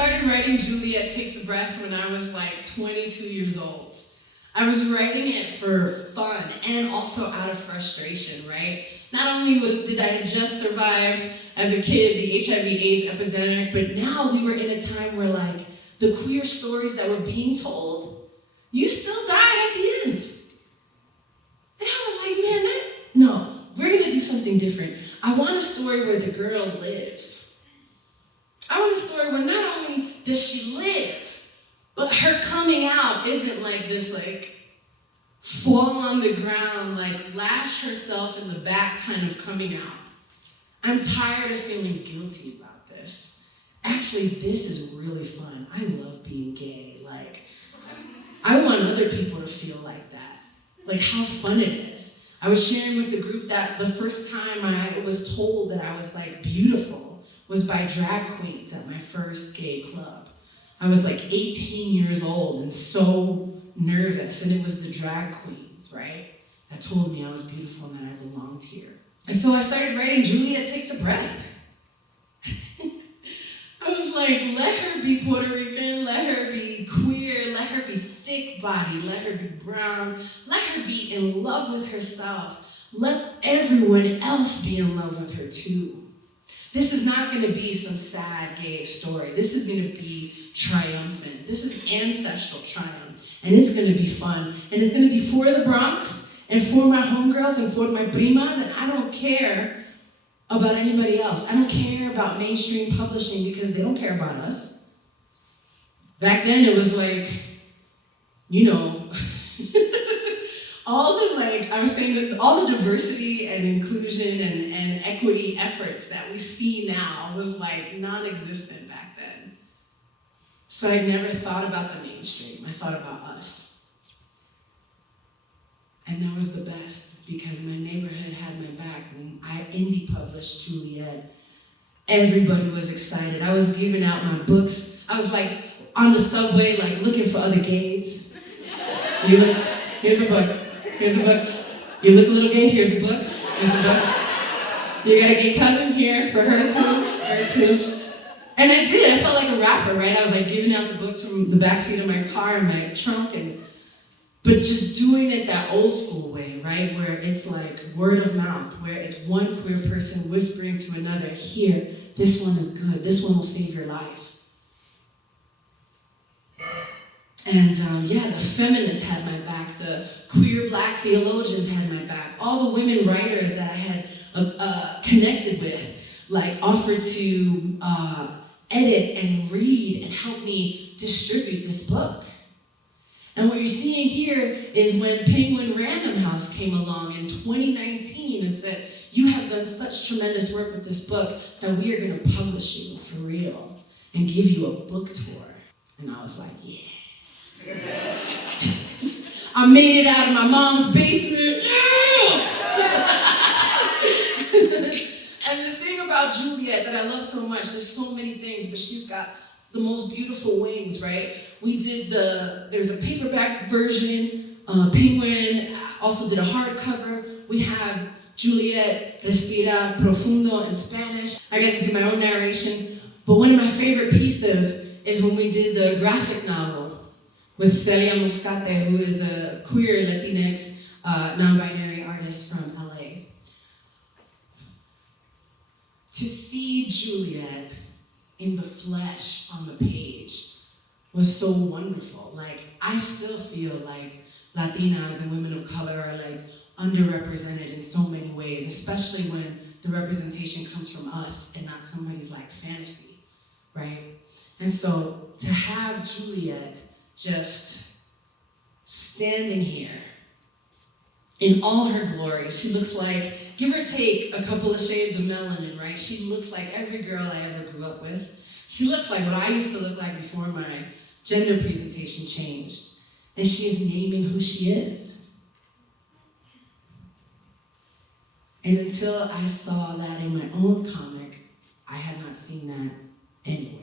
started writing Juliet Takes a Breath when I was like 22 years old. I was writing it for fun and also out of frustration, right? Not only did I just survive as a kid the HIV/AIDS epidemic, but now we were in a time where like the queer stories that were being told, you still died at the end. And I was like, man, no, we're gonna do something different. I want a story where the girl lives. I want a story where not only does she live, but her coming out isn't like this like fall on the ground, like lash herself in the back kind of coming out. I'm tired of feeling guilty about this. Actually, this is really fun. I love being gay. Like, I want other people to feel like that. Like how fun it is. I was sharing with the group that the first time I was told that I was like beautiful was by drag queens at my first gay club. I was like 18 years old and so nervous, and it was the drag queens, right, that told me I was beautiful and that I belonged here. And so I started writing Juliet Takes a Breath. I was like, let her be Puerto Rican, let her be queer, let her be thick-bodied, let her be brown, let her be in love with herself. Let everyone else be in love with her too. This is not going to be some sad gay story. This is going to be triumphant. This is ancestral triumph, and it's going to be fun. And it's going to be for the Bronx, and for my homegirls, and for my primas, and I don't care about anybody else. I don't care about mainstream publishing because they don't care about us. Back then it was like, you know, all the like, I was saying that all the diversity and inclusion and equity efforts that we see now was like non-existent back then. So I never thought about the mainstream, I thought about us. And that was the best, because my neighborhood had my back. When I indie published Juliet, everybody was excited. I was giving out my books. I was like on the subway, like looking for other gays. You look, here's a book, here's a book. You look a little gay, here's a book, here's a book. You got a gay cousin here for her too. And I did it, I felt like a rapper, right? I was like giving out the books from the backseat of my car in my trunk, but just doing it that old school way, right? Where it's like word of mouth, where it's one queer person whispering to another, here, this one is good, this one will save your life. And the feminists had my back, the queer black theologians had my back, all the women writers that I had connected with, like offered to edit and read and help me distribute this book. And what you're seeing here is when Penguin Random House came along in 2019 and said, you have done such tremendous work with this book that we are going to publish you for real and give you a book tour. And I was like, yeah. I made it out of my mom's basement. And the thing about Juliet that I love so much, there's so many things, but she's got the most beautiful wings, right? We did there's a paperback version, Penguin also did a hardcover. We have Juliet Respira Profundo in Spanish. I got to do my own narration. But one of my favorite pieces is when we did the graphic novel with Celia Muscate, who is a queer Latinx non-binary artist from LA. To see Juliet in the flesh on the page was so wonderful. Like, I still feel like Latinas and women of color are like underrepresented in so many ways, especially when the representation comes from us and not somebody's like fantasy, right? And so to have Juliet just standing here in all her glory, she looks like, give or take a couple of shades of melanin, right? She looks like every girl I ever grew up with. She looks like what I used to look like before my gender presentation changed. And she is naming who she is. And until I saw that in my own comic, I had not seen that anywhere.